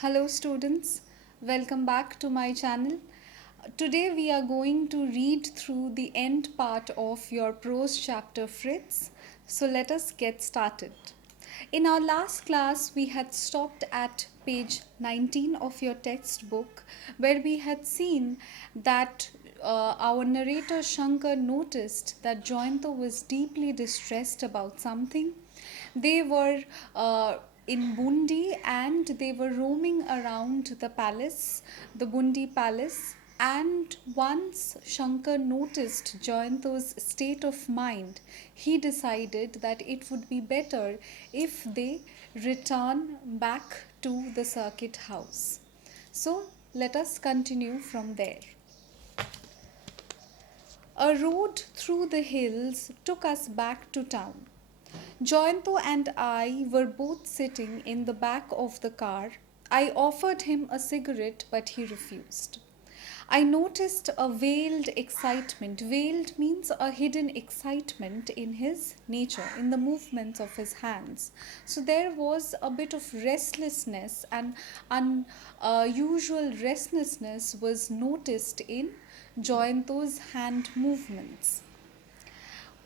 Hello students, welcome back to my channel. Today we are going to read through the end part of your prose chapter Fritz. So let us get started. In our last class we had stopped at page 19 of your textbook where we had seen that our narrator Shankar noticed that Joyanto was deeply distressed about something. They were in Bundi and they were roaming around the palace, the Bundi palace. And once Shankar noticed Jayanto's state of mind, he decided that it would be better if they return back to the circuit house. So let us continue from there. A road through the hills took us back to town. Joyanto and I were both sitting in the back of the car. I offered him a cigarette, but he refused. I noticed a veiled excitement. Veiled means a hidden excitement in his nature, in the movements of his hands. So there was a bit of restlessness, and unusual restlessness was noticed in Joyanto's hand movements.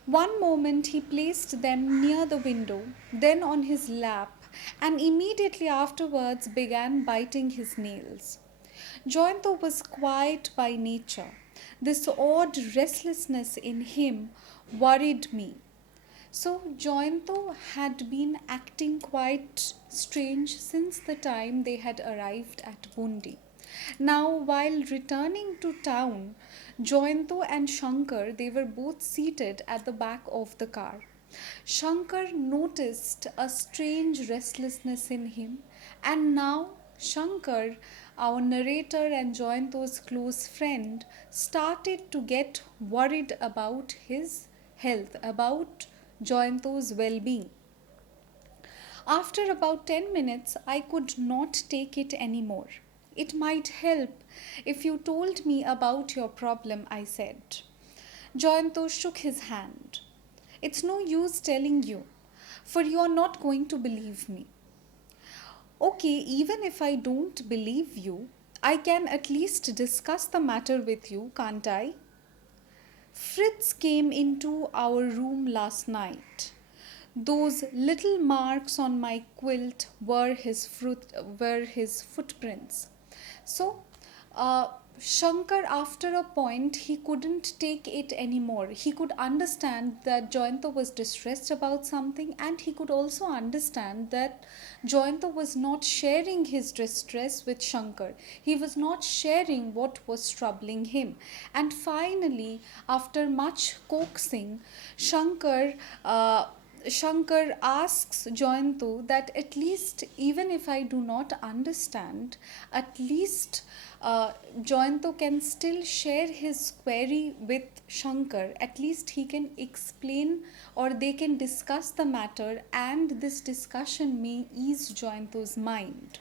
One moment he placed them near the window, then on his lap, and immediately afterwards began biting his nails. Joyanto was quiet by nature. This odd restlessness in him worried me. So Joyanto had been acting quite strange since the time they had arrived at Bundi. Now, while returning to town, Joyanto and Shankar, they were both seated at the back of the car. Shankar noticed a strange restlessness in him, and now Shankar, our narrator and Joyanto's close friend, started to get worried about his health, about Joyanto's well being. After about 10 minutes, I could not take it anymore. It might help if you told me about your problem, I said. Joyanto shook his hand. It's no use telling you, for you are not going to believe me. Okay, even if I don't believe you, I can at least discuss the matter with you, can't I? Fritz came into our room last night. Those little marks on my quilt were his footprints. So, Shankar, after a point, he couldn't take it anymore. He could understand that Joyanto was distressed about something, and he could also understand that Joyanto was not sharing his distress with Shankar. He was not sharing what was troubling him. And finally, after much coaxing, Shankar asks Joyanto that at least, even if I do not understand, at least Joyanto can still share his query with Shankar. At least he can explain, or they can discuss the matter, and this discussion may ease Joyanto's mind.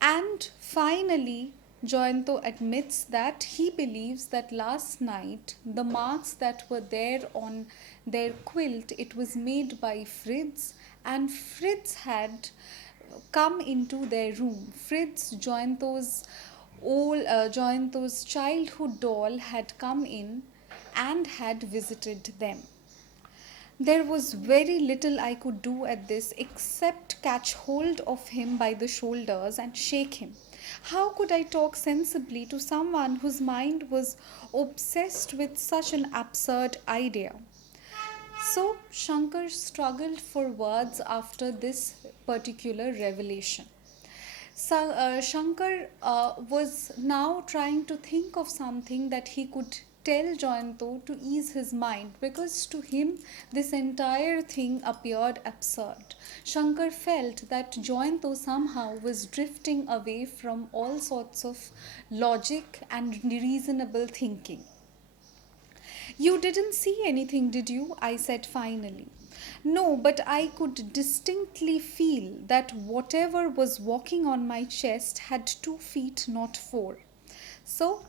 And finally, Joyanto admits that he believes that last night the marks that were there on their quilt, it was made by Fritz, and Fritz had come into their room. Fritz, Joyanto's childhood doll, had come in and had visited them. There was very little I could do at this except catch hold of him by the shoulders and shake him. How could I talk sensibly to someone whose mind was obsessed with such an absurd idea? So Shankar struggled for words after this particular revelation. So, Shankar was now trying to think of something that he could tell Joyanto to ease his mind, because to him this entire thing appeared absurd. Shankar felt that Joyanto somehow was drifting away from all sorts of logic and reasonable thinking. You didn't see anything, did you? I said finally. No, but I could distinctly feel that whatever was walking on my chest had 2 feet, not 4. So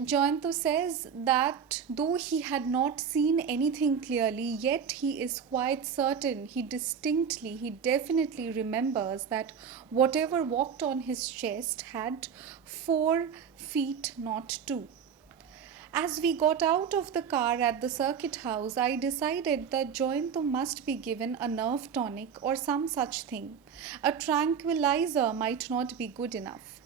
Joyanto says that though he had not seen anything clearly, yet he is quite certain, he definitely remembers that whatever walked on his chest had 4 feet, not two. As we got out of the car at the circuit house, I decided that Joyanto must be given a nerve tonic or some such thing. A tranquilizer might not be good enough.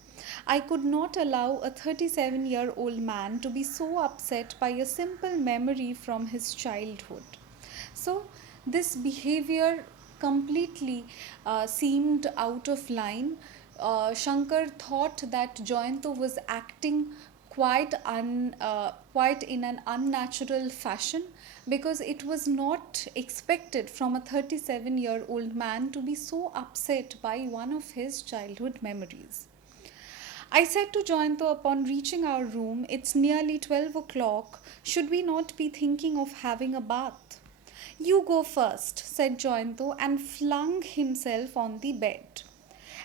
I could not allow a 37-year-old man to be so upset by a simple memory from his childhood. So, this behavior completely seemed out of line. Shankar thought that Joyanto was acting quite in an unnatural fashion, because it was not expected from a 37-year-old man to be so upset by one of his childhood memories. I said to Joyanto upon reaching our room, "It's nearly 12 o'clock. Should we not be thinking of having a bath?" "You go first," said Joyanto, and flung himself on the bed.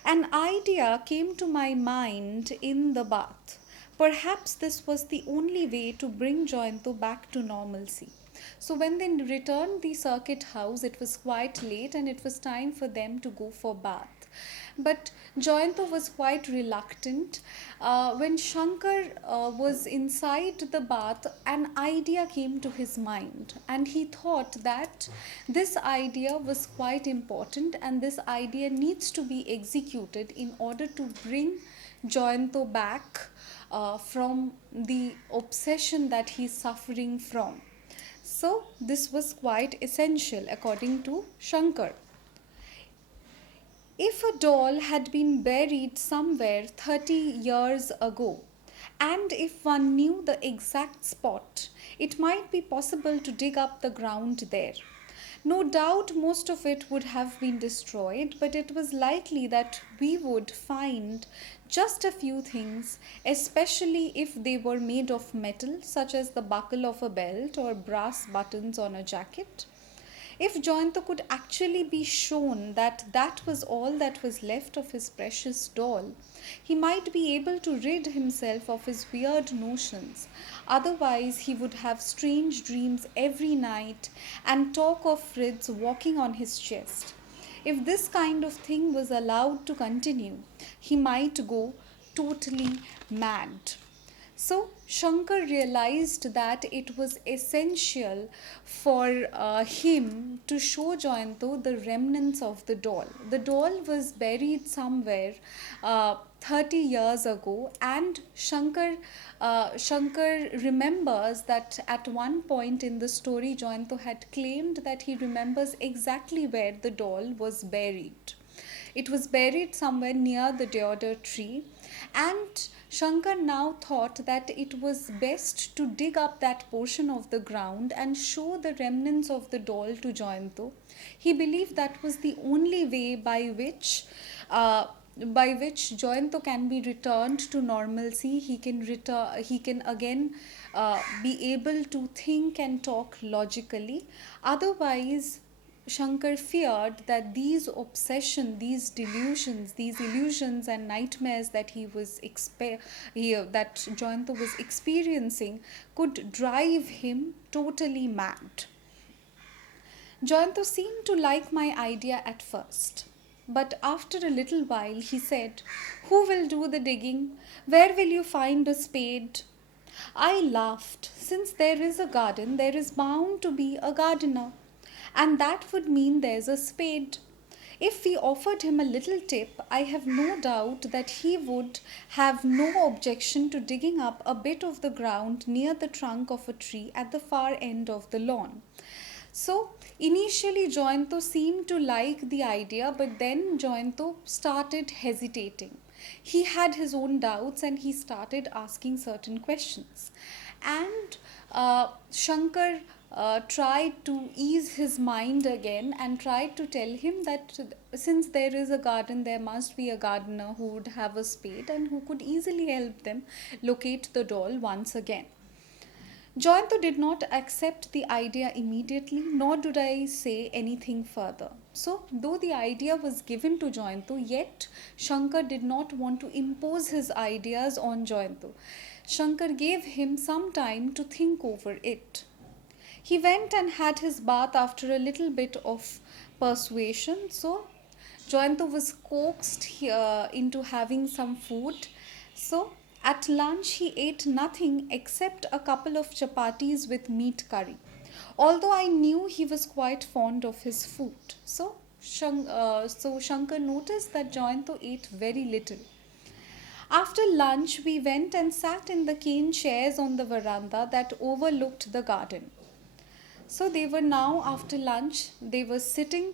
An idea came to my mind in the bath. Perhaps this was the only way to bring Joyanto back to normalcy. So when they returned the circuit house, it was quite late and it was time for them to go for bath. But Joyanto was quite reluctant. When Shankar was inside the bath, an idea came to his mind, and he thought that this idea was quite important and this idea needs to be executed in order to bring Joyanto back from the obsession that he's suffering from. So, this was quite essential according to Shankar. If a doll had been buried somewhere 30 years ago, and if one knew the exact spot, it might be possible to dig up the ground there. No doubt most of it would have been destroyed, but it was likely that we would find just a few things, especially if they were made of metal, such as the buckle of a belt or brass buttons on a jacket. If Joyanto could actually be shown that that was all that was left of his precious doll, he might be able to rid himself of his weird notions. Otherwise, he would have strange dreams every night and talk of Fritz walking on his chest. If this kind of thing was allowed to continue, he might go totally mad. So Shankar realized that it was essential for him to show Joyanto the remnants of the doll. The doll was buried somewhere 30 years ago, and Shankar remembers that at one point in the story, Joyanto had claimed that he remembers exactly where the doll was buried. It was buried somewhere near the deodar tree, and Shankar now thought that it was best to dig up that portion of the ground and show the remnants of the doll to Joyanto. He believed that was the only way by which Joyanto can be returned to normalcy. He can again be able to think and talk logically. Otherwise, Shankar feared that these obsession, these delusions, these illusions and nightmares that that Joyanto was experiencing could drive him totally mad. Joyanto seemed to like my idea at first. But after a little while, he said, "Who will do the digging? Where will you find a spade?" I laughed. Since there is a garden, there is bound to be a gardener. And that would mean there's a spade. If we offered him a little tip, I have no doubt that he would have no objection to digging up a bit of the ground near the trunk of a tree at the far end of the lawn. So initially Joyanto seemed to like the idea, but then Joyanto started hesitating. He had his own doubts and he started asking certain questions. And Shankar tried to ease his mind again and tried to tell him that since there is a garden, there must be a gardener who would have a spade and who could easily help them locate the doll once again. Joyanto did not accept the idea immediately, nor did I say anything further. So, though the idea was given to Joyanto, yet Shankar did not want to impose his ideas on Joyanto. Shankar gave him some time to think over it. He went and had his bath after a little bit of persuasion. So, Joyanto was coaxed into having some food. So, at lunch, he ate nothing except a couple of chapatis with meat curry. Although I knew he was quite fond of his food. So Shankar noticed that Joyanto ate very little. After lunch, we went and sat in the cane chairs on the veranda that overlooked the garden. So they were now, after lunch, they were sitting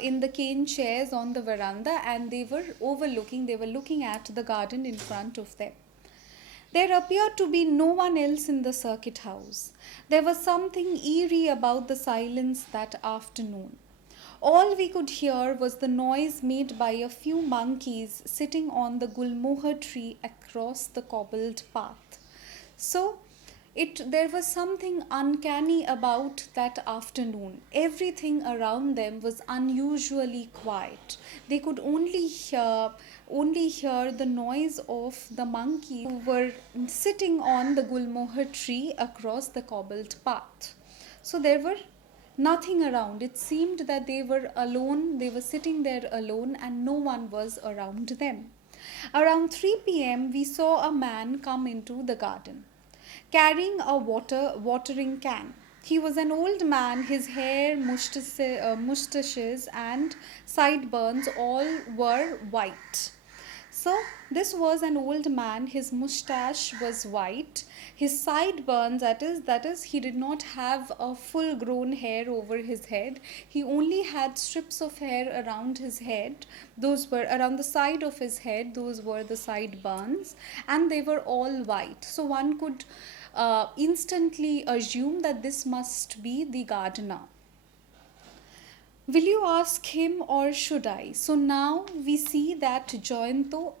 in the cane chairs on the veranda, and they were looking at the garden in front of them. There appeared to be no one else in the circuit house. There was something eerie about the silence that afternoon. All we could hear was the noise made by a few monkeys sitting on the gulmohar tree across the cobbled path. So, there was something uncanny about that afternoon. Everything around them was unusually quiet. They could only hear the noise of the monkeys who were sitting on the gulmohar tree across the cobbled path. So there were nothing around. It seemed that they were alone, they were sitting there alone, and no one was around them. Around 3 p.m., we saw a man come into the garden carrying a watering can. He was an old man, his hair, mustaches, and sideburns all were white. So, this was an old man, his mustache was white, his sideburns, that is, he did not have a full grown hair over his head. He only had strips of hair around his head. Those were around the side of his head, those were the sideburns, and they were all white. So, one could instantly assume that this must be the gardener. Will you ask him or should I? So now we see that Joyanto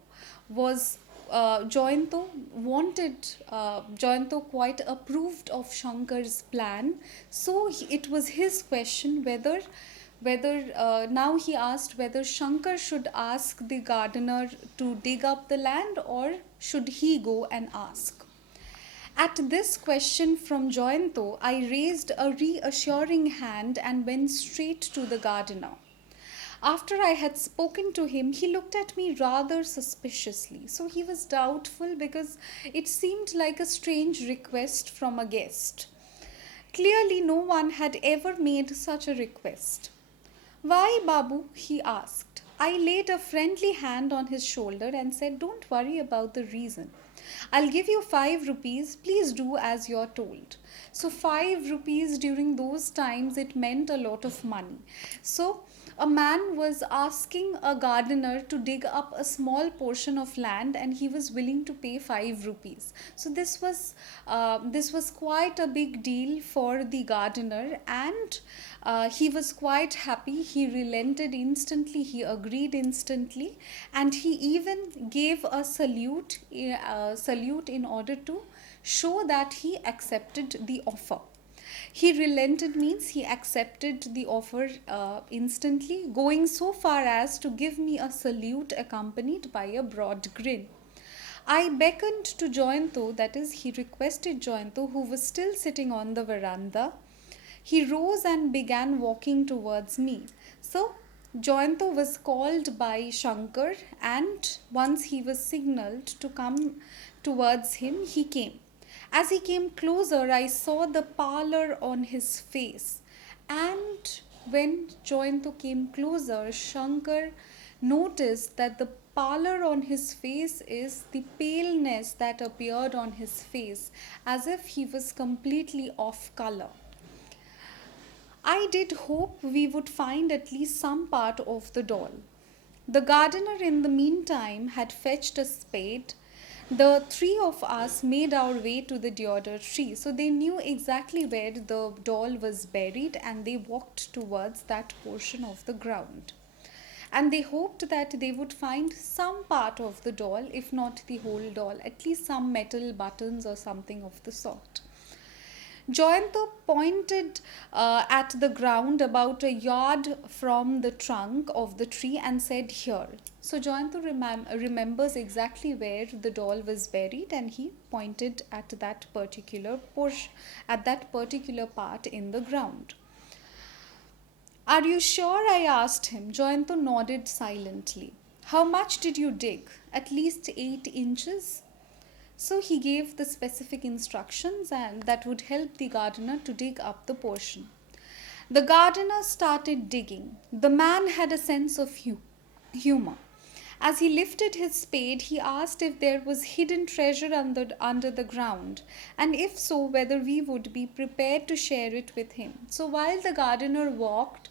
quite approved of Shankar's plan. So it was his question whether now he asked whether Shankar should ask the gardener to dig up the land, or should he go and ask. At this question from Joyanto, I raised a reassuring hand and went straight to the gardener. After I had spoken to him, he looked at me rather suspiciously. So he was doubtful because it seemed like a strange request from a guest. Clearly, no one had ever made such a request. Why, Babu? He asked. I laid a friendly hand on his shoulder and said, Don't worry about the reason. I'll give you 5 rupees. Please do as you're told. So 5 rupees during those times, it meant a lot of money. So a man was asking a gardener to dig up a small portion of land, and he was willing to pay 5 rupees. So this was quite a big deal for the gardener, and he was quite happy. He relented instantly, he agreed instantly, and he even gave a salute in order to show that he accepted the offer. He relented means he accepted the offer instantly, going so far as to give me a salute accompanied by a broad grin. I beckoned to Joyanto, that is, he requested Joyanto, who was still sitting on the veranda. He rose and began walking towards me. So, Joyanto was called by Shankar, and once he was signaled to come towards him, he came. As he came closer, I saw the pallor on his face. And when Joyanto came closer, Shankar noticed that the pallor on his face is the paleness that appeared on his face, as if he was completely off color. I did hope we would find at least some part of the doll. The gardener, in the meantime, had fetched a spade. The three of us made our way to the deodar tree, so they knew exactly where the doll was buried, and they walked towards that portion of the ground. and they hoped that they would find some part of the doll, if not the whole doll, at least some metal buttons or something of the sort. Joyanto pointed at the ground about a yard from the trunk of the tree and said, "Here." So Joyanto remembers exactly where the doll was buried, and he pointed at that particular portion, at that particular part in the ground. "Are you sure?" I asked him. Joyanto nodded silently. "How much did you dig?" "At least 8 inches." So he gave the specific instructions, and that would help the gardener to dig up the portion. The gardener started digging. The man had a sense of humor. As he lifted his spade, he asked if there was hidden treasure under the ground, and if so, whether we would be prepared to share it with him. So while the gardener worked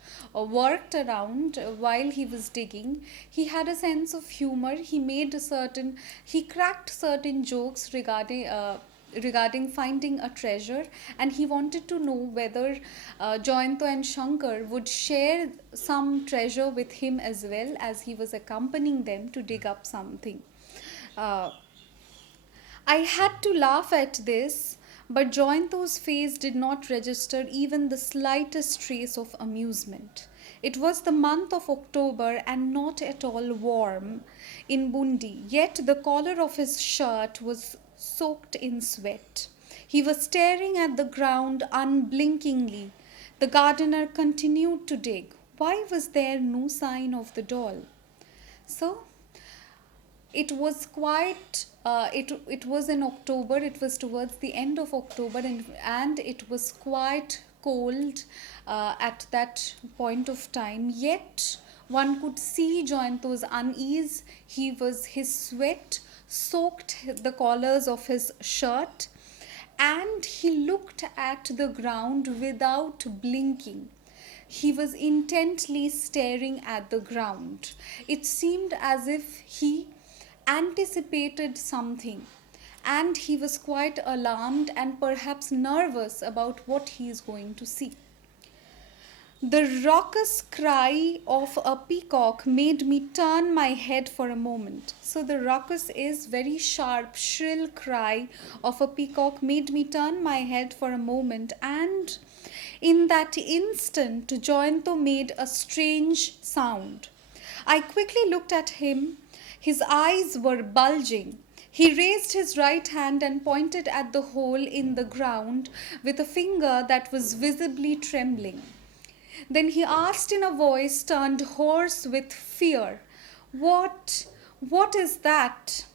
around while he was digging, he had a sense of humor. He cracked certain jokes regarding finding a treasure, and he wanted to know whether Joyanto and Shankar would share some treasure with him as well, as he was accompanying them to dig up something. Uh, I had to laugh at this, but Joyanto's face did not register even the slightest trace of amusement. It was the month of October and not at all warm in Bundi, yet the collar of his shirt was soaked in sweat. He was staring at the ground unblinkingly. The gardener continued to dig. Why was there no sign of the doll? So it was it was in October. It was towards the end of October, and it was quite cold at that point of time. Yet one could see Joyanto's unease. His sweat soaked the collars of his shirt, and he looked at the ground without blinking. He was intently staring at the ground. It seemed as if he anticipated something, and he was quite alarmed and perhaps nervous about what he is going to see. The raucous cry of a peacock made me turn my head for a moment. So the raucous is very sharp, shrill cry of a peacock made me turn my head for a moment, and in that instant Joyanto made a strange sound. I quickly looked at him. His eyes were bulging. He raised his right hand and pointed at the hole in the ground with a finger that was visibly trembling. Then he asked in a voice turned hoarse with fear, What is that?"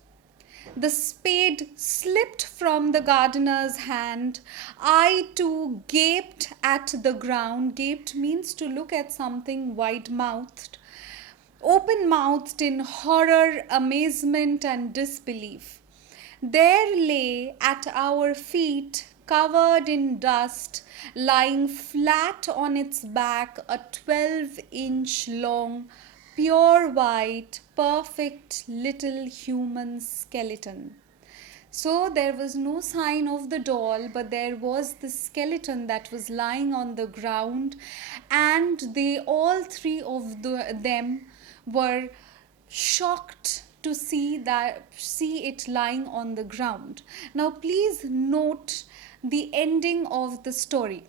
The spade slipped from the gardener's hand. I too gaped at the ground. Gaped means to look at something wide-mouthed. Open-mouthed in horror, amazement, and disbelief. There lay at our feet, covered in dust, lying flat on its back, a 12-inch long, pure white, perfect little human skeleton. So there was no sign of the doll, but there was the skeleton that was lying on the ground, and all three of them were shocked to see it lying on the ground. Now please note the ending of the story.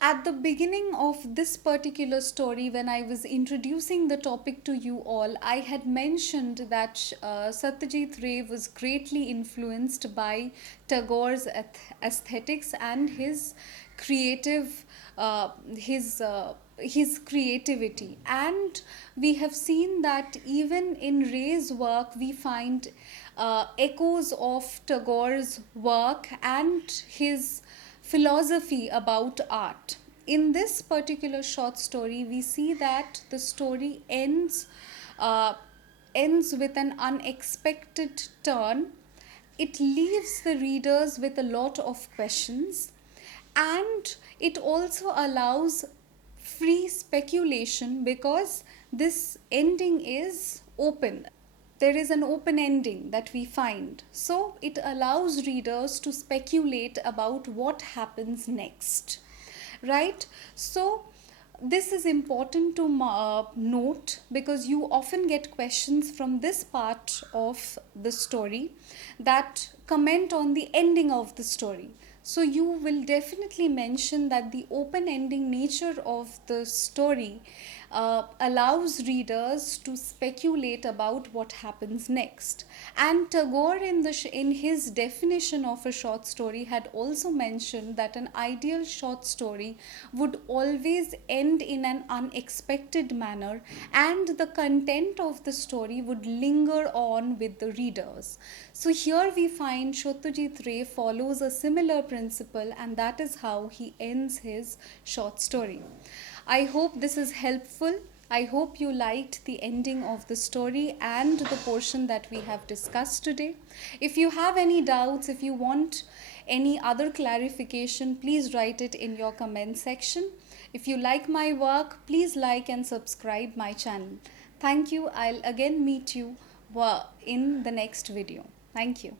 At the beginning of this particular story, when I was introducing the topic to you all, I had mentioned that Satyajit Ray was greatly influenced by Tagore's aesthetics and his creative his creativity. And we have seen that even in Ray's work we find echoes of Tagore's work and his philosophy about art. In this particular short story, we see that the story ends with an unexpected turn. It leaves the readers with a lot of questions, and it also allows free speculation because this ending is open. There is an open ending that we find. So it allows readers to speculate about what happens next. Right? So This is important to note because you often get questions from this part of the story that comment on the ending of the story. So you will definitely mention that the open ending nature of the story allows readers to speculate about what happens next. And Tagore, in his definition of a short story, had also mentioned that an ideal short story would always end in an unexpected manner, and the content of the story would linger on with the readers. So here we find Satyajit Ray follows a similar principle, and that is how he ends his short story. I hope this is helpful. I hope you liked the ending of the story and the portion that we have discussed today. If you have any doubts, if you want any other clarification, please write it in your comment section. If you like my work, please like and subscribe my channel. Thank you. I'll again meet you in the next video. Thank you.